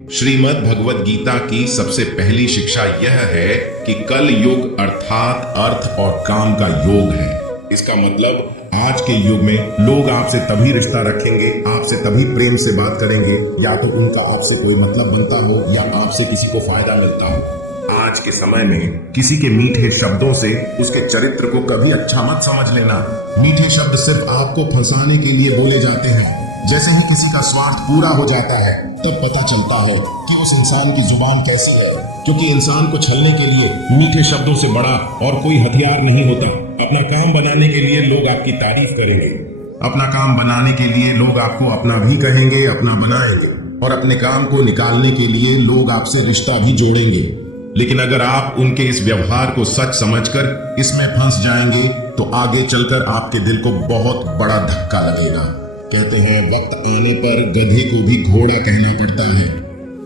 श्रीमद् भगवद गीता की सबसे पहली शिक्षा यह है कि कल युग अर्थात अर्थ और काम का योग है। इसका मतलब आज के युग में लोग आपसे तभी रिश्ता रखेंगे, आपसे तभी प्रेम से बात करेंगे, या तो उनका आपसे कोई मतलब बनता हो या आपसे किसी को फायदा मिलता हो। आज के समय में किसी के मीठे शब्दों से उसके चरित्र को कभी अच्छा मत समझ लेना। मीठे शब्द सिर्फ आपको फंसाने के लिए बोले जाते हैं। जैसे ही किसी का स्वार्थ पूरा हो जाता है तब पता चलता है कि उस इंसान की जुबान कैसी है, क्योंकि इंसान को छलने के लिए मीठे शब्दों से बड़ा और कोई हथियार नहीं होता। अपना काम बनाने के लिए लोग आपकी तारीफ करेंगे, अपना काम बनाने के लिए लोग आपको अपना भी कहेंगे, अपना बनाएंगे, और अपने काम को निकालने के लिए लोग आपसे रिश्ता भी जोड़ेंगे। लेकिन अगर आप उनके इस व्यवहार को सच समझकर इसमें फंस जाएंगे तो आगे चलकर आपके दिल को बहुत बड़ा धक्का लगेगा। कहते हैं वक्त आने पर गधे को भी घोड़ा कहना पड़ता है।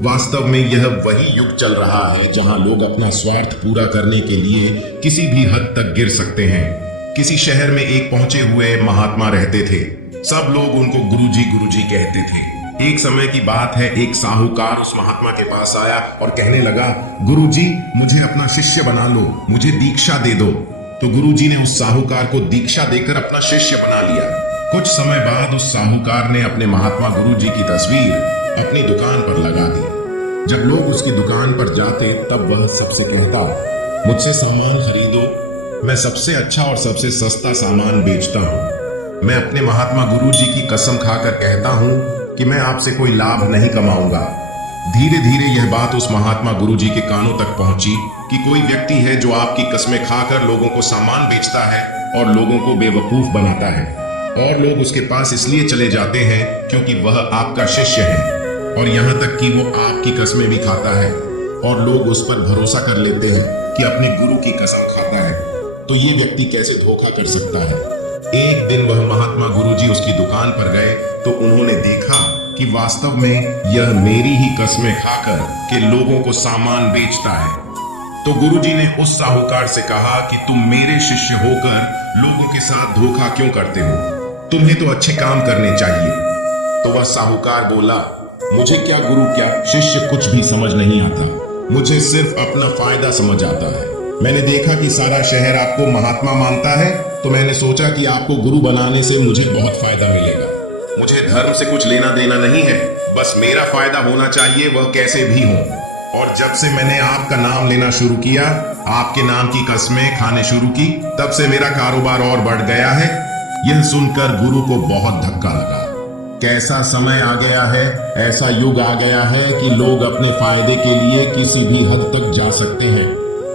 वास्तव में यह वही युग चल रहा है जहां लोग अपना स्वार्थ पूरा करने के लिए किसी भी हद तक गिर सकते हैं। किसी शहर में एक पहुंचे हुए महात्मा रहते थे। सब लोग उनको गुरुजी कहते थे। एक समय की बात है, एक साहूकार उस महात्मा के पास आया और कहने लगा, गुरुजी मुझे अपना शिष्य बना लो, मुझे दीक्षा दे दो। तो गुरुजी ने उस साहूकार को दीक्षा देकर अपना शिष्य बना लिया। कुछ समय बाद उस साहूकार ने अपने महात्मा गुरुजी की तस्वीर अपनी दुकान पर लगा दी। जब लोग उसकी दुकान पर जाते तब वह सबसे कहता, मुझसे सामान खरीदो, मैं सबसे अच्छा और सबसे सस्ता सामान बेचता हूँ। मैं अपने महात्मा गुरुजी की कसम खाकर कहता हूँ कि मैं आपसे कोई लाभ नहीं कमाऊंगा। धीरे धीरे यह बात उस महात्मा गुरुजी के कानों तक पहुंची कि कोई व्यक्ति है जो आपकी कसमें खाकर लोगों को सामान बेचता है और लोगों को बेवकूफ बनाता है, और लोग उसके पास इसलिए चले जाते हैं क्योंकि वह आपका शिष्य है, और यहाँ तक कि वो आपकी कसमें भी खाता है, और लोग उस पर भरोसा कर लेते हैं कि अपने गुरु की कसम खाता है। तो ये व्यक्ति कैसे धोखा कर सकता है? एक दिन वह महात्मा गुरुजी उसकी दुकान पर गए तो उन्होंने देखा कि वास्तव में यह मेरी ही कसमें खाकर के लोगों को सामान बेचता है। तो गुरुजी ने उस साहूकार से कहा कि तुम मेरे शिष्य होकर लोगों के साथ धोखा क्यों करते हो? तुम्हें तो अच्छे काम करने चाहिए। तो वह साहूकार बोला, मुझे क्या गुरु क्या शिष्य कुछ भी समझ नहीं आता, मुझे सिर्फ अपना फायदा समझ आता है। मैंने देखा कि सारा शहर आपको महात्मा मानता है, तो मैंने सोचा कि आपको गुरु बनाने से मुझे बहुत फायदा मिलेगा। मुझे धर्म से कुछ लेना देना नहीं है, बस मेरा फायदा होना चाहिए, वह कैसे भी हो। और जब से मैंने आपका नाम लेना शुरू किया, आपके नाम की कसमें खाने शुरू की, तब से मेरा कारोबार और बढ़ गया है। यह सुनकर गुरु को बहुत धक्का लगा। कैसा समय आ गया है, ऐसा युग आ गया है कि लोग अपने फायदे के लिए किसी भी हद तक जा सकते हैं।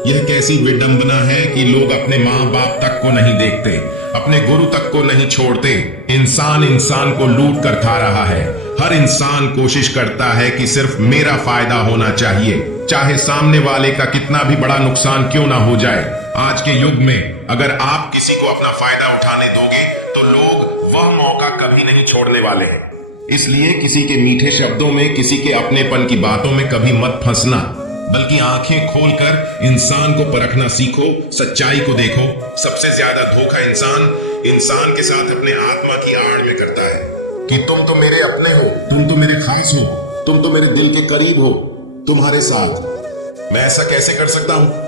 यह कैसी विडंबना है कि लोग अपने माँ बाप तक को नहीं देखते, अपने गुरु तक को नहीं छोड़ते। इंसान इंसान को लूट कर खा रहा है। हर इंसान कोशिश करता है कि सिर्फ मेरा फायदा होना चाहिए, चाहे सामने वाले का कितना भी बड़ा नुकसान क्यों ना हो जाए। आज के युग में अगर आप किसी को अपना फायदा उठाने दोगे तो लोग वह मौका कभी नहीं छोड़ने वाले हैं। इसलिए किसी के मीठे शब्दों में, किसी के अपनेपन की बातों में कभी मत फंसना, बल्कि आंखें खोलकर इंसान को परखना सीखो, सच्चाई को देखो। सबसे ज्यादा धोखा इंसान के साथ अपने आत्मा की आड़ में करता है कि तुम तो मेरे अपने हो, तुम तो मेरे खास हो, तुम तो मेरे दिल के करीब हो, तुम्हारे साथ मैं ऐसा कैसे कर सकता हूं?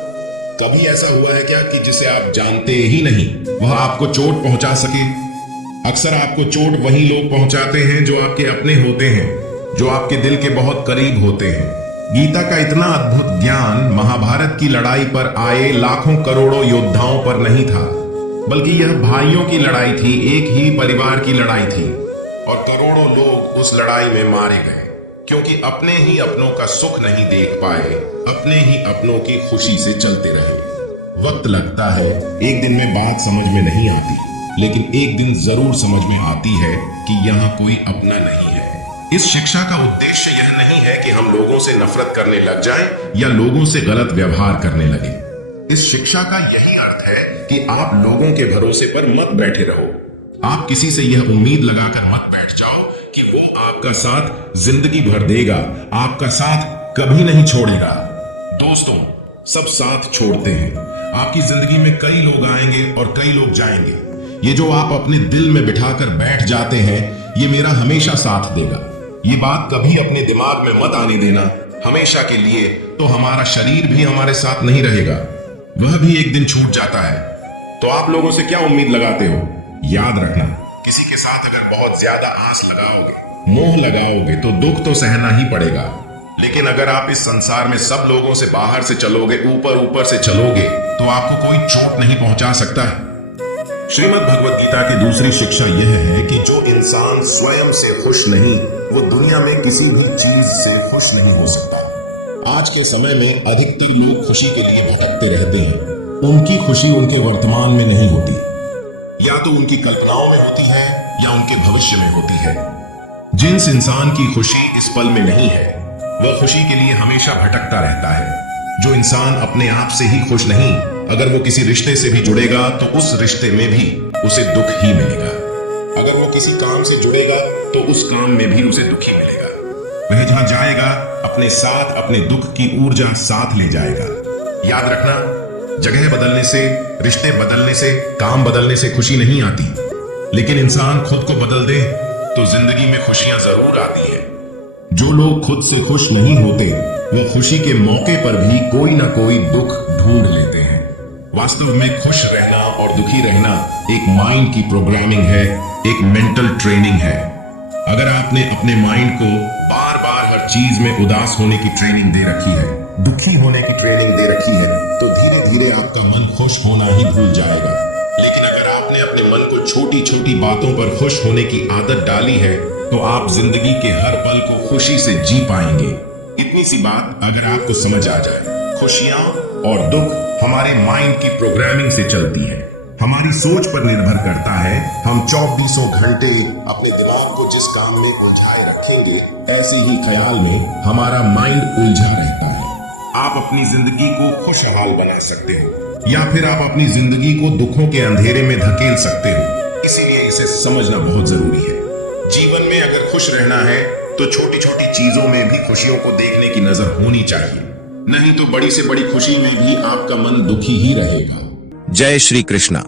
कभी ऐसा हुआ है क्या कि जिसे आप जानते ही नहीं वह आपको चोट पहुंचा सके? अक्सर आपको चोट वही लोग पहुंचाते हैं जो आपके अपने होते हैं, जो आपके दिल के बहुत करीब होते हैं। गीता का इतना अद्भुत ज्ञान महाभारत की लड़ाई पर आए लाखों करोड़ों योद्धाओं पर नहीं था, बल्कि यह भाइयों की लड़ाई थी, एक ही परिवार की लड़ाई थी, और करोड़ों लोग उस लड़ाई में मारे गए क्योंकि अपने ही अपनों का सुख नहीं देख पाए, अपने ही अपनों की खुशी से चलते रहे। वक्त लगता है, एक दिन में बात समझ में नहीं आती, लेकिन एक दिन जरूर समझ में आती है कि यहाँ कोई अपना नहीं है। इस शिक्षा का उद्देश्य यह नहीं है कि हम लोगों से नफरत करने लग जाएं या लोगों से गलत व्यवहार करने लगे। इस शिक्षा का यही अर्थ है कि आप लोगों के भरोसे पर मत बैठे रहो। आप किसी से यह उम्मीद लगाकर मत बैठ जाओ कि वो आपका साथ जिंदगी भर देगा, आपका साथ कभी नहीं छोड़ेगा। दोस्तों, सब साथ छोड़ते हैं। आपकी जिंदगी में कई लोग आएंगे और कई लोग जाएंगे। ये जो आप अपने दिल में बिठाकर बैठ जाते हैं, ये मेरा हमेशा साथ देगा, ये बात कभी अपने दिमाग में मत आने देना हमेशा के लिए तो हमारा शरीर भी हमारे साथ नहीं रहेगा, वह भी एक दिन छूट जाता है। तो आप लोगों से क्या उम्मीद लगाते हो? याद रखना, किसी के साथ अगर बहुत ज्यादा आस लगाओगे, मोह लगाओगे तो दुख तो सहना ही पड़ेगा। लेकिन अगर आप इस संसार में सब लोगों से बाहर से चलोगे, ऊपर ऊपर से चलोगे, तो आपको कोई चोट नहीं पहुंचा सकता है। श्रीमद् भगवद गीता की दूसरी शिक्षा यह है कि जो इंसान स्वयं से खुश नहीं, वो दुनिया में किसी भी चीज से खुश नहीं हो सकता। आज के समय में अधिकतर लोग खुशी के लिए भटकते रहते हैं। उनकी खुशी उनके वर्तमान में नहीं होती, या तो उनकी कल्पनाओं में होती है या उनके भविष्य में होती है। जिस इंसान की खुशी इस पल में नहीं है, वह खुशी के लिए हमेशा भटकता रहता है। जो इंसान अपने आप से ही खुश नहीं, अगर वो किसी रिश्ते से भी जुड़ेगा तो उस रिश्ते में भी उसे दुख ही मिलेगा। अगर वो किसी काम से जुड़ेगा तो उस काम में भी उसे दुख ही मिलेगा। वह जहां जाएगा अपने साथ अपने दुख की ऊर्जा साथ ले जाएगा। याद रखना, जगह बदलने से, रिश्ते बदलने से, काम बदलने से खुशी नहीं आती, लेकिन इंसान खुद को बदल दे तो जिंदगी में खुशियां जरूर आती है। जो लोग खुद से खुश नहीं होते, वो खुशी के मौके पर भी कोई ना कोई दुख ढूंढ लेते हैं। वास्तव में खुश रहना और दुखी रहना एक माइंड की प्रोग्रामिंग है, एक मेंटल ट्रेनिंग है। अगर आपने अपने माइंड को बार बार हर चीज में उदास होने की ट्रेनिंग दे रखी है, दुखी होने की ट्रेनिंग दे रखी है, तो धीरे धीरे आपका मन खुश होना ही भूल जाएगा। लेकिन अगर आपने अपने मन को छोटी छोटी बातों पर खुश होने की आदत डाली है, तो आप जिंदगी के हर पल को खुशी से जी पाएंगे। इतनी सी बात अगर आपको समझ आ जाए, खुशियां और दुख हमारे माइंड की प्रोग्रामिंग से चलती है, हमारी सोच पर निर्भर करता है। हम 24 घंटे अपने दिमाग को जिस काम में उलझाए रखेंगे, ऐसे ही ख्याल में हमारा माइंड उलझा रहता है। आप अपनी जिंदगी को खुशहाल बना सकते हो, या फिर आप अपनी जिंदगी को दुखों के अंधेरे में धकेल सकते हो। इसीलिए इसे समझना बहुत जरूरी है। जीवन में अगर खुश रहना है तो छोटी छोटी चीजों में भी खुशियों को देखने की नजर होनी चाहिए, नहीं तो बड़ी से बड़ी खुशी में भी आपका मन दुखी ही रहेगा। जय श्री कृष्णा।